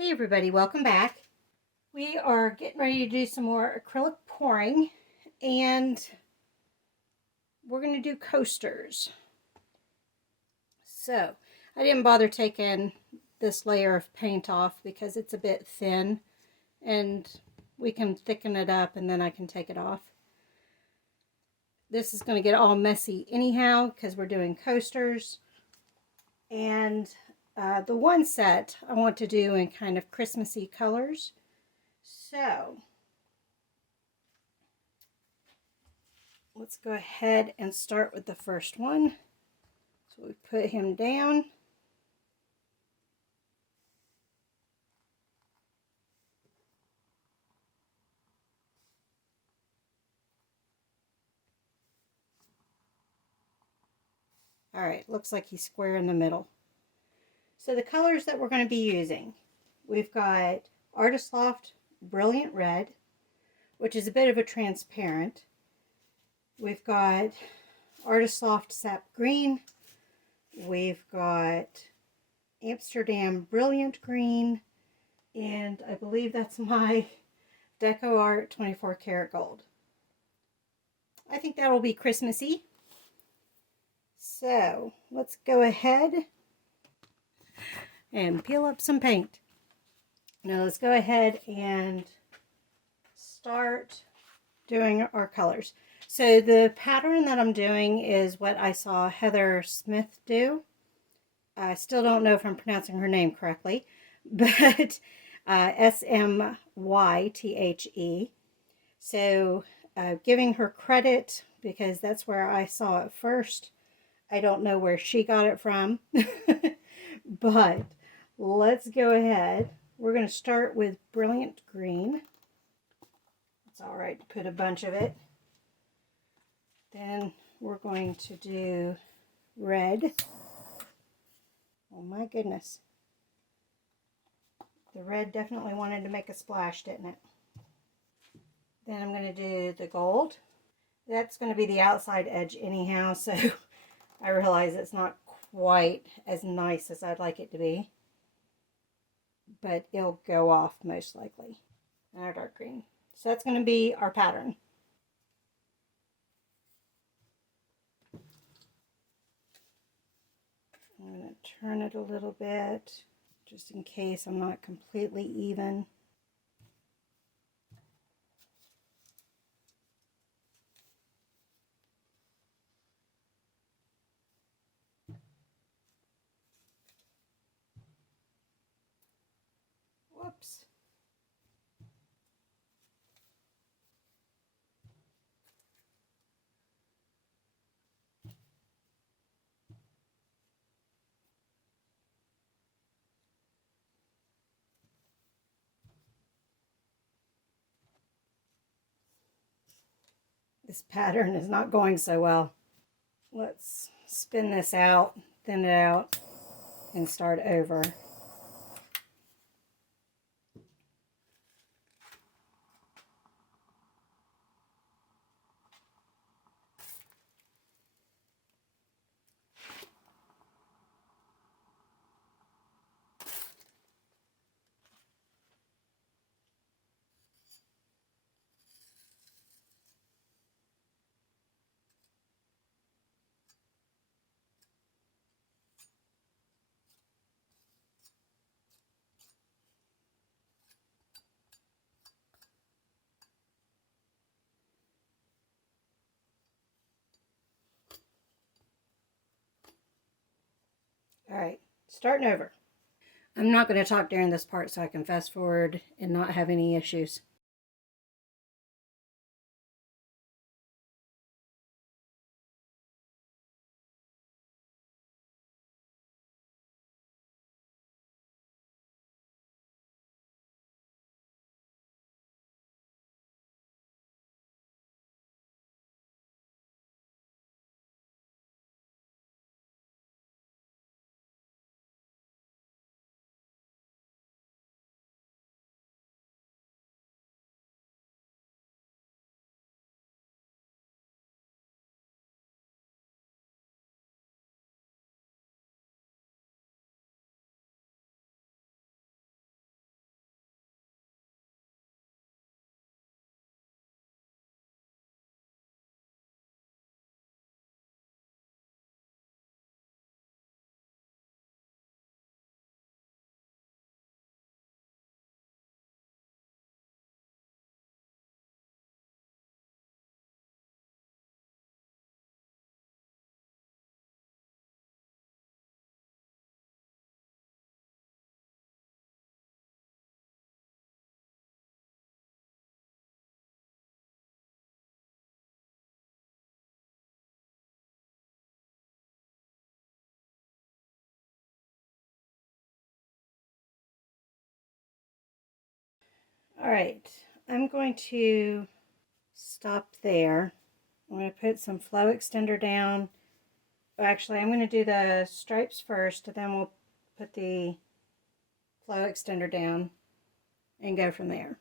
Hey everybody, welcome back. We are getting ready to do some more acrylic pouring, and we're going to do coasters. So I didn't bother taking this layer of paint off because it's a bit thin, and we can thicken it up and then I can take it off. This is going to get all messy anyhow because we're doing coasters. And the one set I want to do in kind of Christmassy colors. So let's go ahead and start with the first one. So we put him down. All right, looks like he's square in the middle. So the colors that we're going to be using, we've got Artist Loft Brilliant Red, which is a bit of a transparent. We've got Artist Loft Sap Green. We've got Amsterdam Brilliant Green. And I believe that's my Deco Art 24 karat gold. I think that will be Christmassy. So let's go ahead and peel up some paint. Now let's go ahead and start doing our colors. So the pattern that I'm doing is what I saw Heather Smith do. I still don't know if I'm pronouncing her name correctly, but Smythe. So giving her credit because that's where I saw it first. I don't know where she got it from, but let's go ahead. We're going to start with Brilliant Green. It's all right to put a bunch of it. Then we're going to do red. Oh my goodness. The red definitely wanted to make a splash, didn't it? Then I'm going to do the gold. That's going to be the outside edge anyhow, so I realize it's not quite as nice as I'd like it to be, but it'll go off most likely. And our dark green. So that's going to be our pattern. I'm going to turn it a little bit just in case I'm not completely even. Whoops. This pattern is not going so well. Let's spin this out, thin it out, and start over. All right, starting over. I'm not going to talk during this part so I can fast forward and not have any issues. All right, I'm going to stop there. I'm going to put some flow extender down. Actually, I'm going to do the stripes first, and then we'll put the flow extender down and go from there.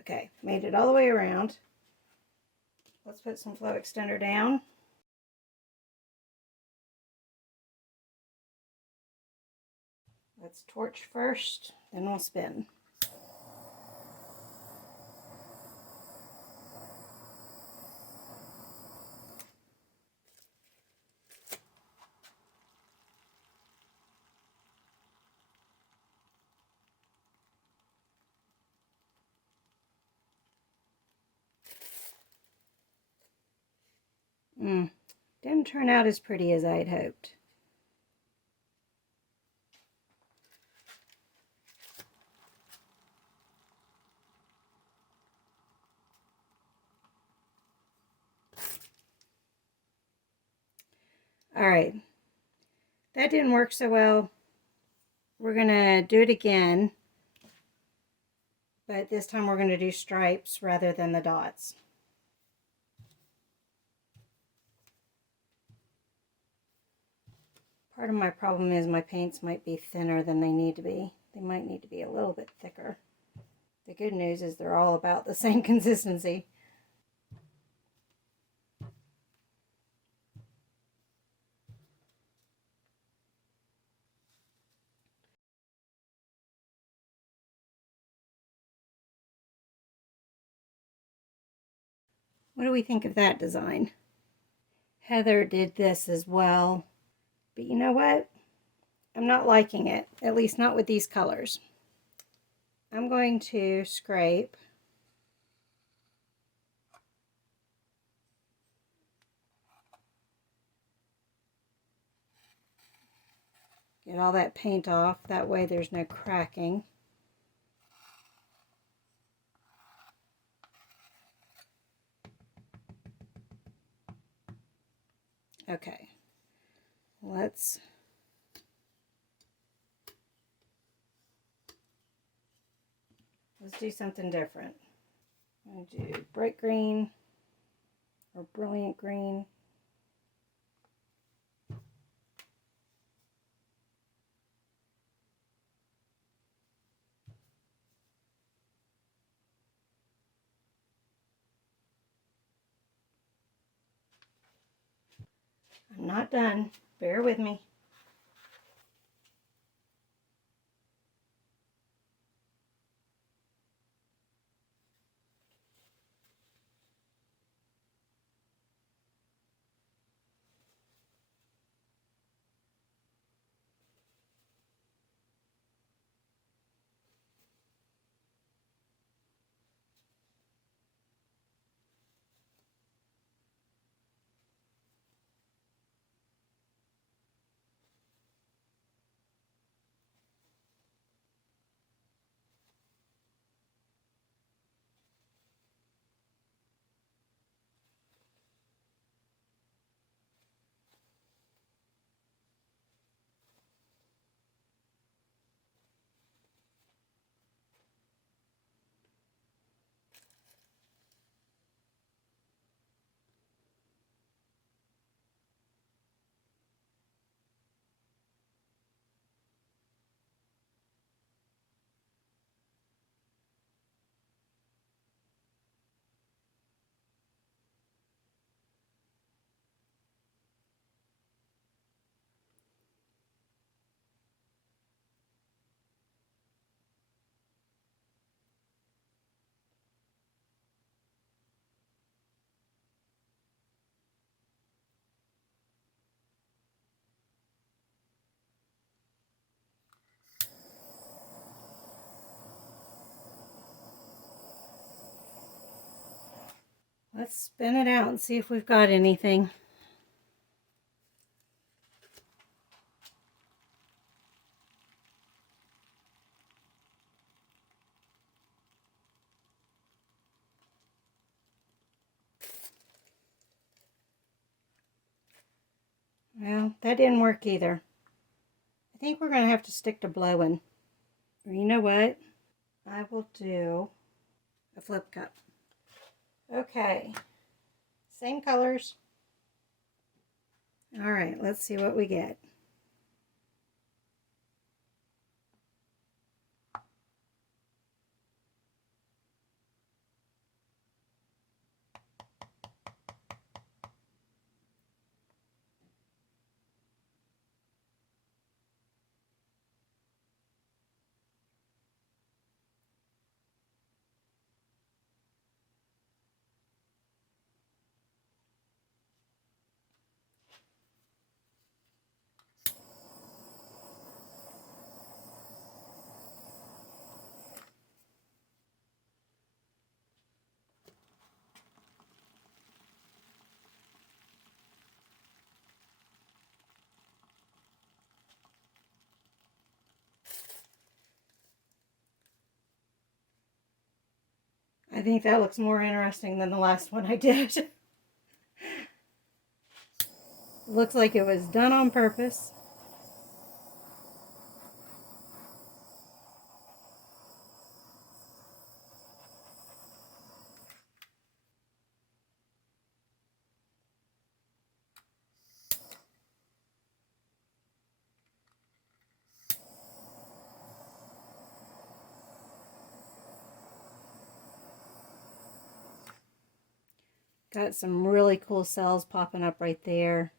Okay, made it all the way around. Let's put some flow extender down. Let's torch first, then we'll spin. Didn't turn out as pretty as I had hoped. All right, that didn't work so well. We're gonna do it again, but this time we're gonna do stripes rather than the dots. Part of my problem is my paints might be thinner than they need to be. They might need to be a little bit thicker. The good news is they're all about the same consistency. What do we think of that design? Heather did this as well, but you know what? I'm not liking it, at least not with these colors. I'm going to scrape get all that paint off, that way there's no cracking. Okay, let's do something different. I'm going to do bright green or brilliant green. I'm not done. Bear with me. Let's spin it out and see if we've got anything. Well, that didn't work either. I think we're going to have to stick to blowing. Or you know what? I will do a flip cup. Okay. Same colors. All right, let's see what we get. I think that looks more interesting than the last one I did. Looks like it was done on purpose. Got some really cool cells popping up right there.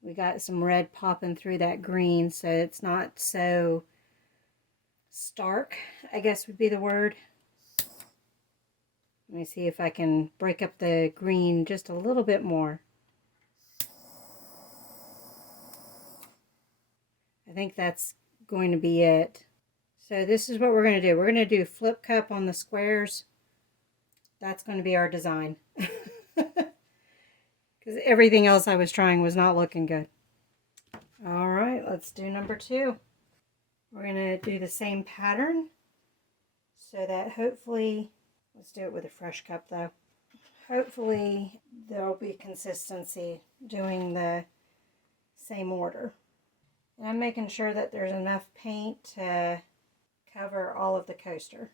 We got some red popping through that green, so it's not so stark, I guess would be the word. Let me see if I can break up the green just a little bit more. I think that's going to be it. So this is what we're going to do. We're going to do flip cup on the squares. That's going to be our design. Because everything else I was trying was not looking good. All right, let's do number 2. We're going to do the same pattern so that hopefully, let's do it with a fresh cup though. Hopefully there'll be consistency doing the same order. And I'm making sure that there's enough paint to cover all of the coaster.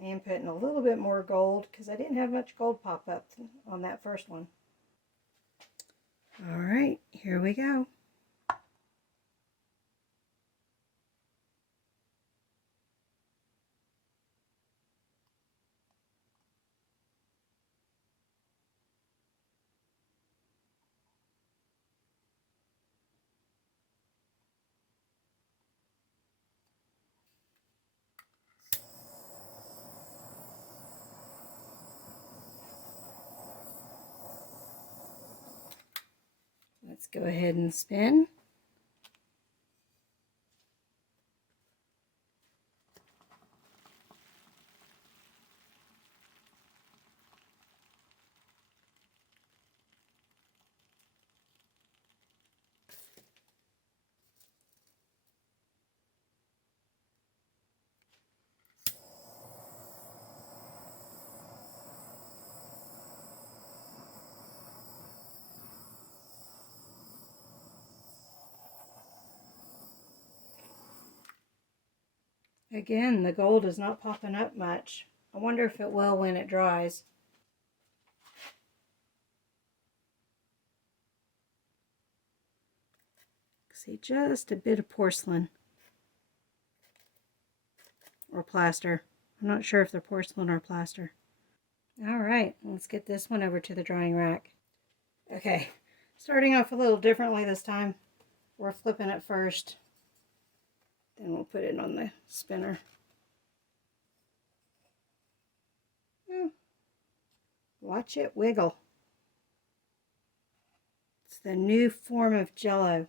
I am putting a little bit more gold because I didn't have much gold pop up on that first one. All right, here we go. Let's go ahead and spin. Again, the gold is not popping up much. I wonder if it will when it dries. See, just a bit of porcelain or plaster. I'm not sure if they're porcelain or plaster. All right, let's get this one over to the drying rack. Okay, starting off a little differently this time. We're flipping it first, then we'll put it on the spinner. Watch it wiggle. It's the new form of Jello.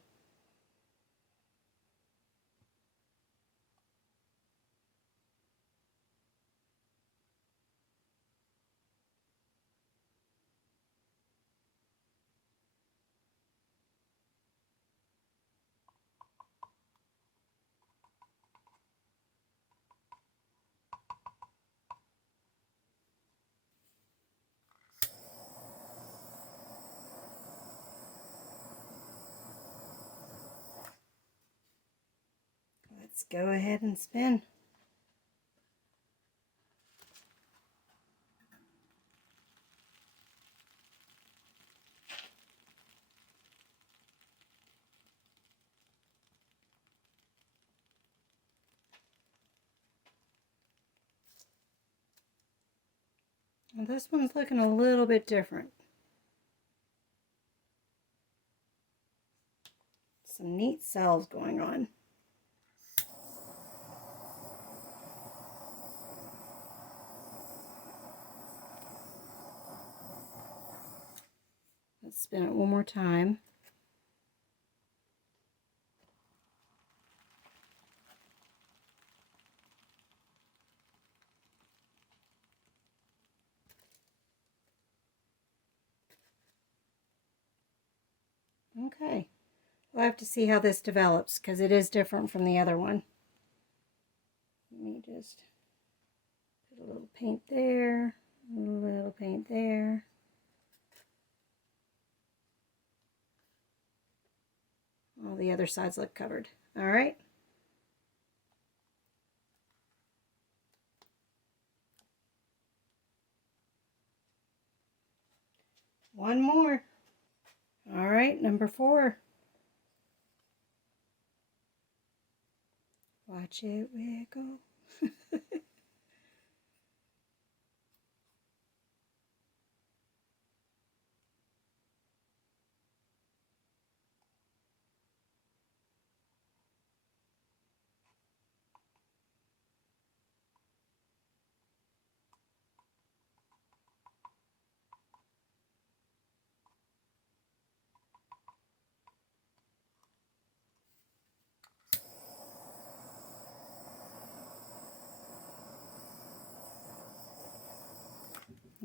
Let's go ahead and spin. Well, this one's looking a little bit different. Some neat cells going on. Let's spin it one more time. Okay, we'll have to see how this develops because it is different from the other one. Let me just put a little paint there, a little paint there. All the other sides look covered. All right. One more. All right, number 4. Watch it wiggle.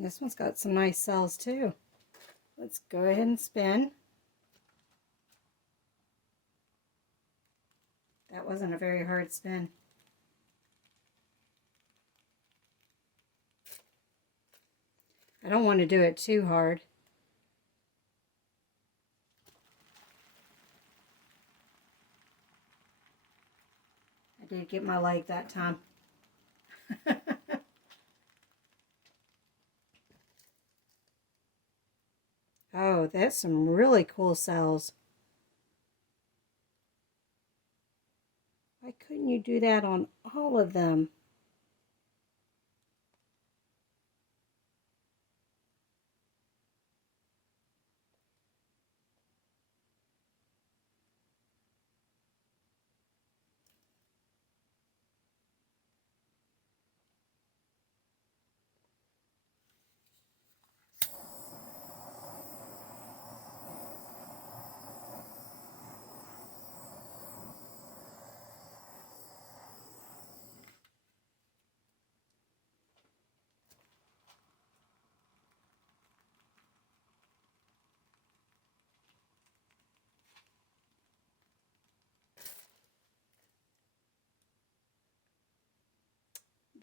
This one's got some nice cells too. Let's go ahead and spin. That wasn't a very hard spin. I don't want to do it too hard. I did get my leg that time. Oh, that's some really cool cells. Why couldn't you do that on all of them?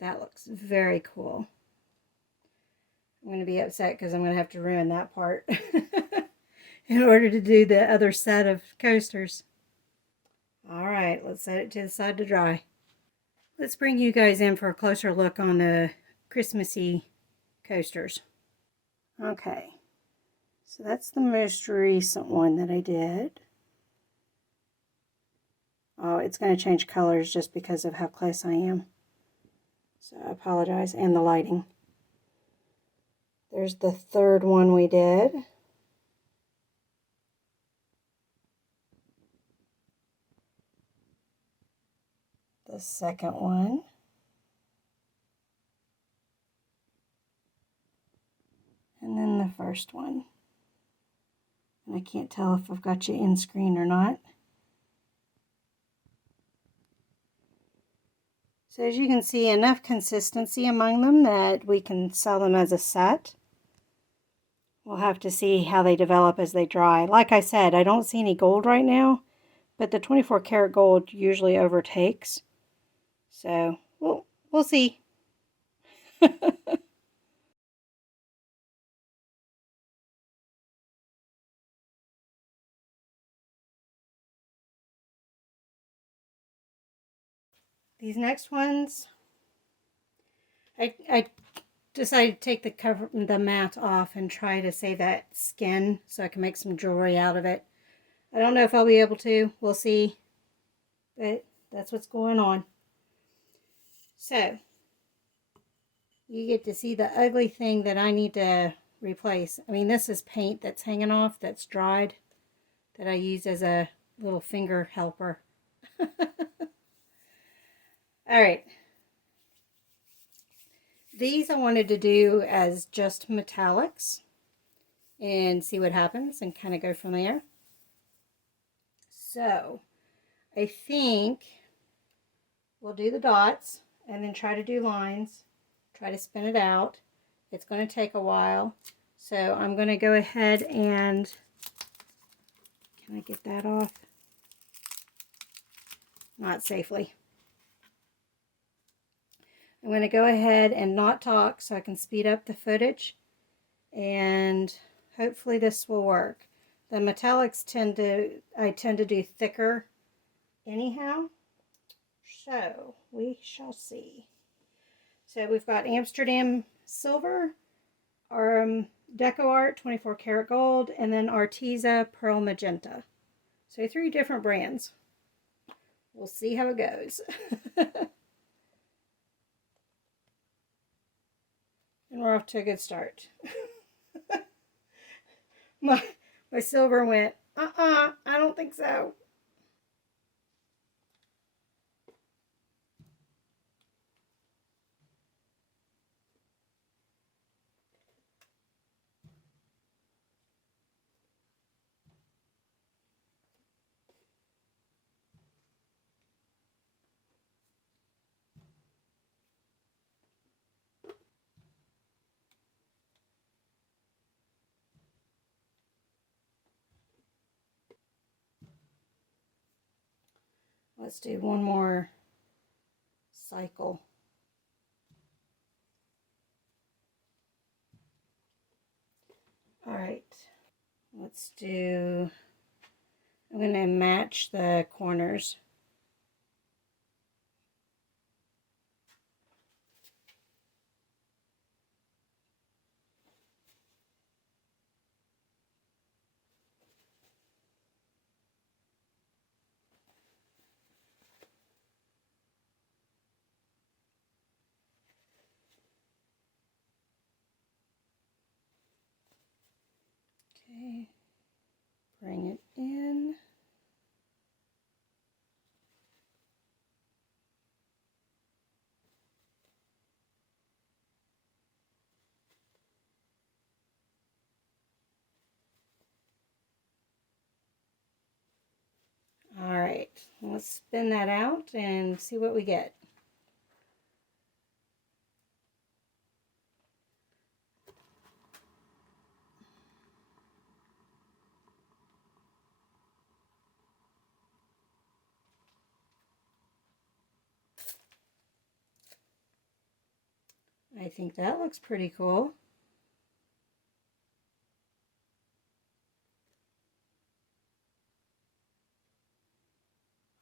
That looks very cool. I'm going to be upset because I'm going to have to ruin that part in order to do the other set of coasters. All right, let's set it to the side to dry. Let's bring you guys in for a closer look on the Christmassy coasters. Okay, so that's the most recent one that I did. Oh, it's going to change colors just because of how close I am. So I apologize, and the lighting. There's the third one we did. The second one. And then the first one. And I can't tell if I've got you in screen or not. So as you can see, enough consistency among them that we can sell them as a set. We'll have to see how they develop as they dry. Like I said, I don't see any gold right now, but the 24 karat gold usually overtakes. So we'll see. These next ones, I decided to take the mat off and try to save that skin so I can make some jewelry out of it. I don't know if I'll be able to. We'll see. But that's what's going on. So, you get to see the ugly thing that I need to replace. I mean, this is paint that's hanging off, that's dried, that I use as a little finger helper. Alright. These I wanted to do as just metallics and see what happens and kind of go from there. So, I think we'll do the dots and then try to do lines, try to spin it out. It's going to take a while. So I'm going to go ahead and, can I get that off? Not safely. I'm going to go ahead and not talk so I can speed up the footage, and hopefully this will work. The metallics I tend to do thicker anyhow, so we shall see. So we've got Amsterdam Silver, Deco Art 24 karat gold, and then Arteza Pearl Magenta. So 3 different brands. We'll see how it goes. And we're off to a good start. my silver went, I don't think so. Let's do one more cycle. All right, let's do, I'm going to match the corners. Okay, bring it in. All right, let's spin that out and see what we get. I think that looks pretty cool.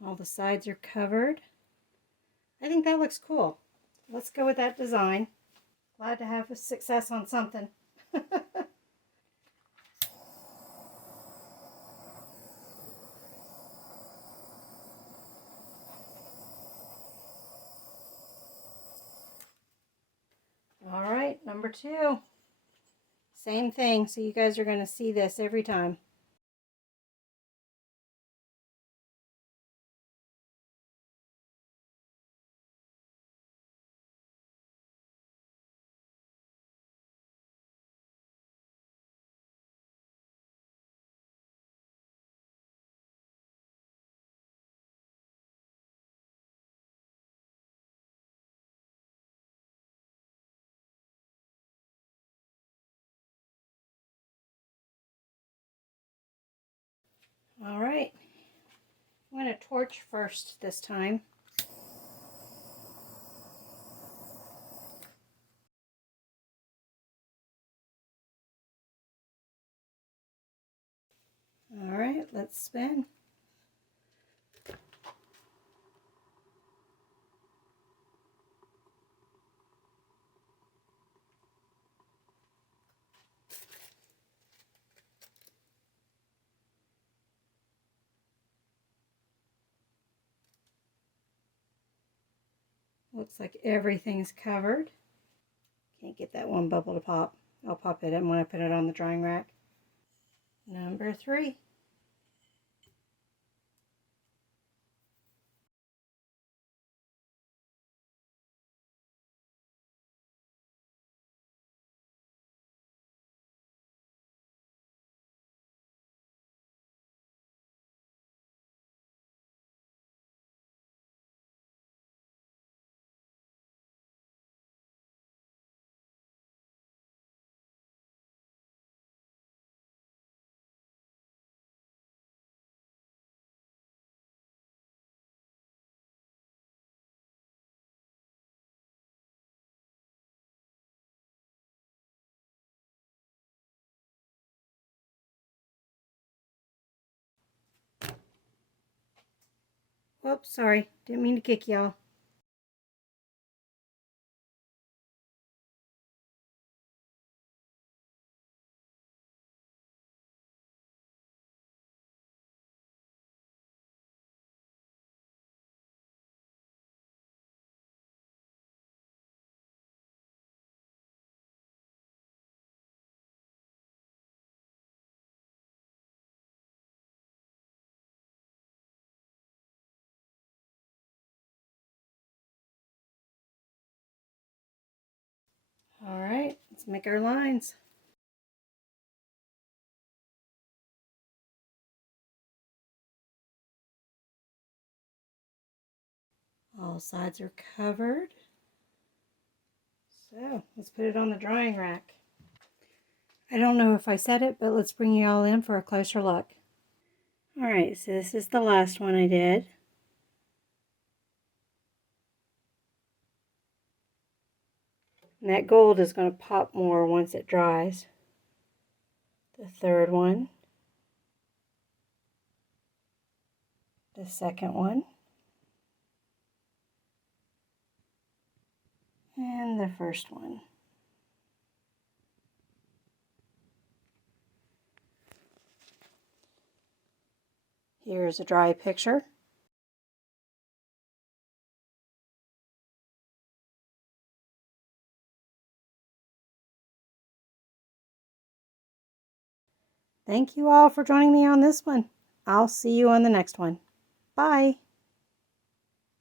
All the sides are covered. I think that looks cool. Let's go with that design. Glad to have a success on something. All right, number 2. Same thing, so you guys are going to see this every time. All right, I'm going to torch first this time. All right, let's spin. Looks like everything's covered. Can't get that one bubble to pop. I'll pop it in when I put it on the drying rack. Number 3. Oops, sorry. Didn't mean to kick y'all. All right, let's make our lines. All sides are covered. So let's put it on the drying rack. I don't know if I said it, but let's bring you all in for a closer look. All right, so this is the last one I did. And that gold is going to pop more once it dries. The third one. The second one. And the first one. Here's a dry picture. Thank you all for joining me on this one. I'll see you on the next one. Bye.